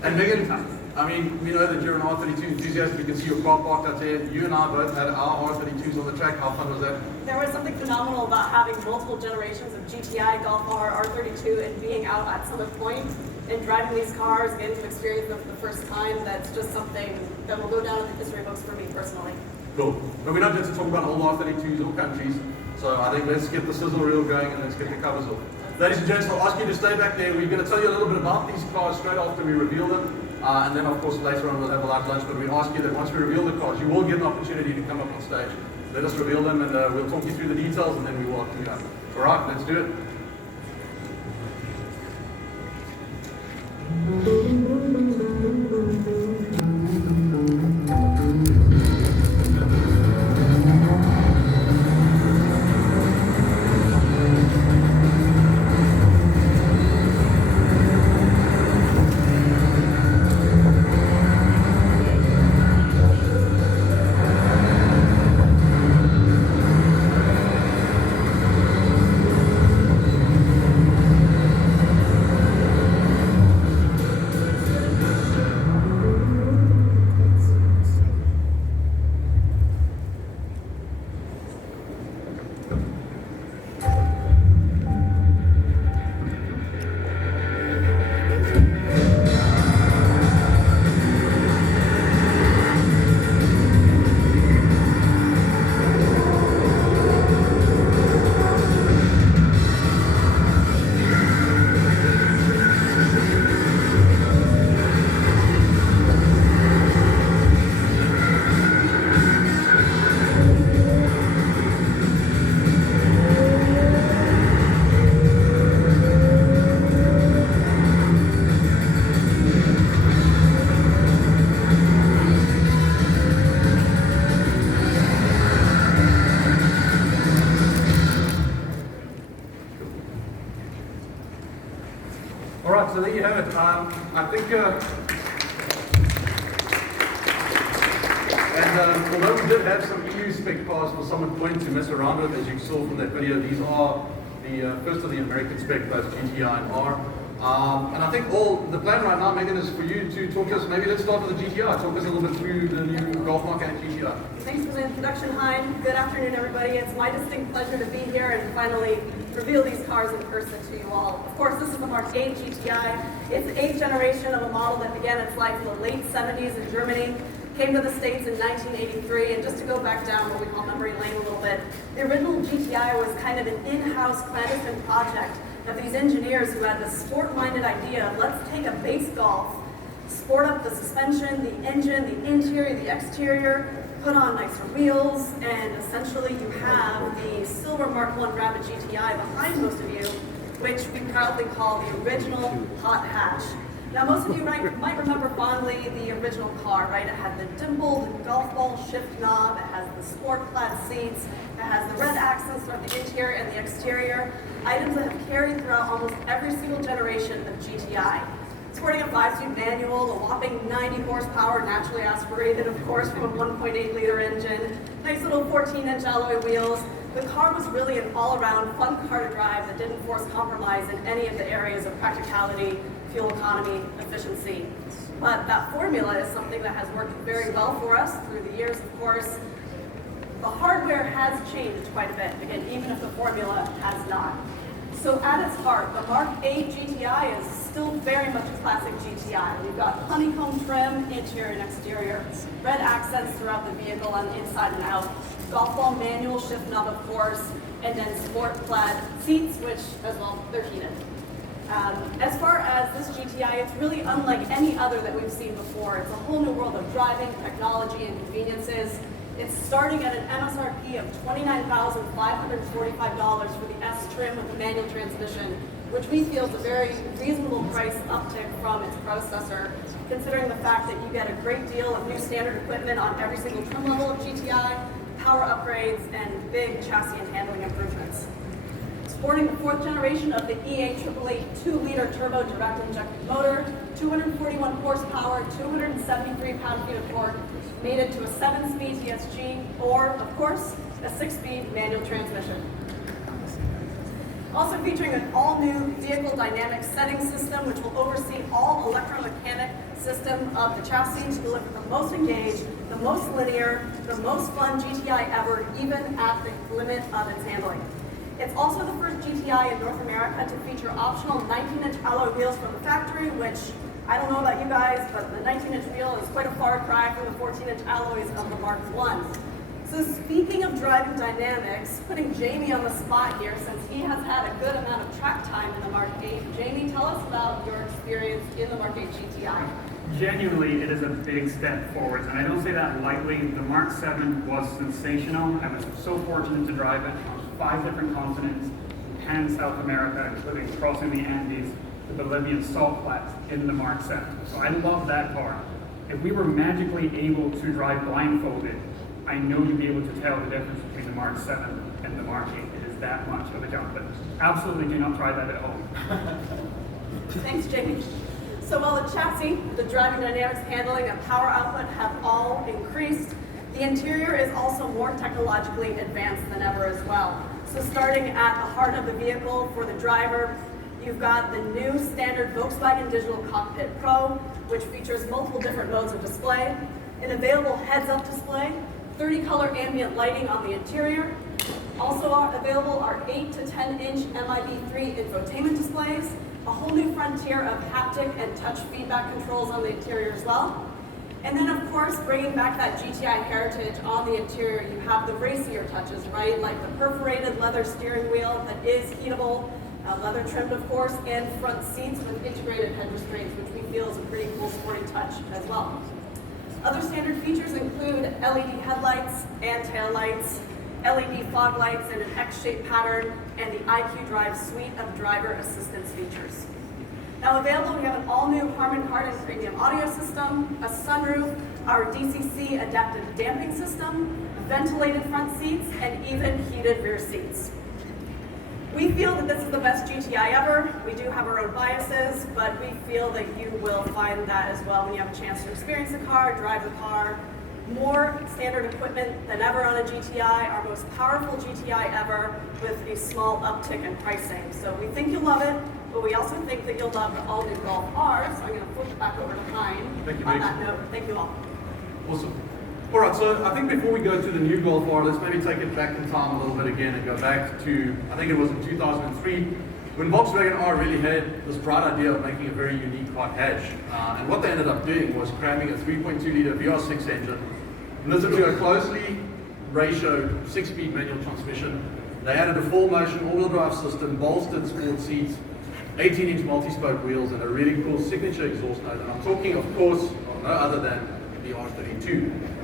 And Megan, I mean, we know that you're an R32 enthusiast. We can see your car parked out there. You and I both had our R32s on the track. How fun was that? There was something phenomenal about having multiple generations of GTI, Golf R, R32, and being out at Summit Point and driving these cars, getting to experience them for the first time. That's just something that will go down in the history books for me personally. Cool. But we're not just to talk about old R32s or countries. So I think let's get the sizzle reel going and let's get the covers off. Ladies and gents, I'll ask you to stay back there. We're going to tell you a little bit about these cars straight after we reveal them. And then, of course, later on we'll have a light lunch. But we ask you that once we reveal the cars, you will get an opportunity to come up on stage. Let us reveal them and we'll talk you through the details and then we will welcome you up. All right, let's do it. So there you have it. I think, although we did have some EU spec cars for Summit Point to mess around with, as you saw from that video, these are the first of the American spec, both GTI and R. And I think the plan right now, Megan, is for you to talk us, maybe let's start with the GTI. Talk us a little bit through the new Golf Mark and GTI. Thanks for the introduction, Hein. Good afternoon, everybody. It's my distinct pleasure to be here and finally reveal these cars in person to you all. Of course, this is the Mark 8 GTI. It's the 8th generation of a model that began its life in the late 70s in Germany, came to the States in 1983, and just to go back down what we call memory lane a little bit, the original GTI was kind of an in-house clandestine project of these engineers who had this sport-minded idea of let's take a base Golf, sport up the suspension, the engine, the interior, the exterior, put on nicer wheels, and essentially you have the silver Mark 1 Rabbit GTI behind most of you, which we proudly call the original hot hatch. Now most of you might remember fondly the original car, right? It had the dimpled golf ball shift knob, it has the sport clad seats, it has the red accents throughout the interior and the exterior, items that have carried throughout almost every single generation of GTI. Sporting a 5-speed manual, a whopping 90 horsepower, naturally aspirated, of course, from a 1.8 liter engine, nice little 14-inch alloy wheels. The car was really an all-around fun car to drive that didn't force compromise in any of the areas of practicality, fuel economy, efficiency. But that formula is something that has worked very well for us through the years, of course. The hardware has changed quite a bit, again, even if the formula has not. So at its heart, the Mark 8 GTI is still very much a classic GTI. We've got honeycomb trim, interior and exterior, red accents throughout the vehicle on the inside and out, golf ball manual shift knob, of course, and then sport clad seats, which as well, they're heated. As far as this GTI, it's really unlike any other that we've seen before. It's a whole new world of driving, technology, and conveniences. It's starting at an MSRP of $29,545 for the S trim with the manual transmission, which we feel is a very reasonable price uptick from its predecessor, considering the fact that you get a great deal of new standard equipment on every single trim level of GTI, power upgrades, and big chassis and handling improvements. Sporting the 4th generation of the EA888 2-liter turbo direct injected motor, 241 horsepower, 273 pound-feet of torque, made it to a 7-speed TSG, or, of course, a 6-speed manual transmission. Also featuring an all-new vehicle dynamic setting system, which will oversee all electromechanic system of the chassis to deliver the most engaged, the most linear, the most fun GTI ever, even at the limit of its handling. It's also the first GTI in North America to feature optional 19-inch alloy wheels from the factory, which I don't know about you guys, but the 19-inch wheel is quite a far cry from the 14-inch alloys of the Mark I. So speaking of driving dynamics, putting Jamie on the spot here, since he has had a good amount of track time in the Mark 8. Jamie, tell us about your experience in the Mark 8 GTI. Genuinely, it is a big step forwards, and I don't say that lightly. The Mark 7 was sensational. I was so fortunate to drive it on 5 different continents, and South America, including crossing the Andes, the Bolivian salt flats in the Mark 7. So I love that car. If we were magically able to drive blindfolded, I know you'd be able to tell the difference between the Mark 7 and the Mark 8. It is that much of a jump, but absolutely do not try that at home. Thanks, Jamie. So while the chassis, the driving dynamics, handling, and power output have all increased, the interior is also more technologically advanced than ever as well. So starting at the heart of the vehicle for the driver, you've got the new standard Volkswagen Digital Cockpit Pro, which features multiple different modes of display, an available heads-up display, 30-color ambient lighting on the interior. Also available are 8 to 10-inch MIB3 infotainment displays, a whole new frontier of haptic and touch feedback controls on the interior as well. And then, of course, bringing back that GTI heritage on the interior, you have the racier touches, right? Like the perforated leather steering wheel that is heatable, leather trimmed, of course, and front seats with integrated head restraints, which we feel is a pretty cool sporty touch as well. Other standard features include LED headlights and taillights, LED fog lights in an X-shaped pattern, and the IQ Drive suite of driver assistance features. Now available, we have an all-new Harman Kardon premium audio system, a sunroof, our DCC adaptive damping system, ventilated front seats, and even heated rear seats. We feel that this is the best GTI ever. We do have our own biases, but we feel that you will find that as well when you have a chance to experience the car, drive the car. More standard equipment than ever on a GTI, our most powerful GTI ever, with a small uptick in pricing. So we think you'll love it, but we also think that you'll love the all-new Golf R. So I'm going to flip it back over to Hein. Thank you, on Mace. that note. Thank you all. Awesome. All right, so I think before we go to the new Golf R, let's maybe take it back in time a little bit again and go back to, I think it was in 2003, when Volkswagen R really had this bright idea of making a very unique hot hatch. And what they ended up doing was cramming a 3.2-liter VR6 engine, listen to a closely ratioed 6-speed manual transmission. They added a full motion all-wheel drive system, bolstered sport seats, 18-inch multi-spoke wheels, and a really cool signature exhaust note. And I'm talking, of course, of no other than the R32.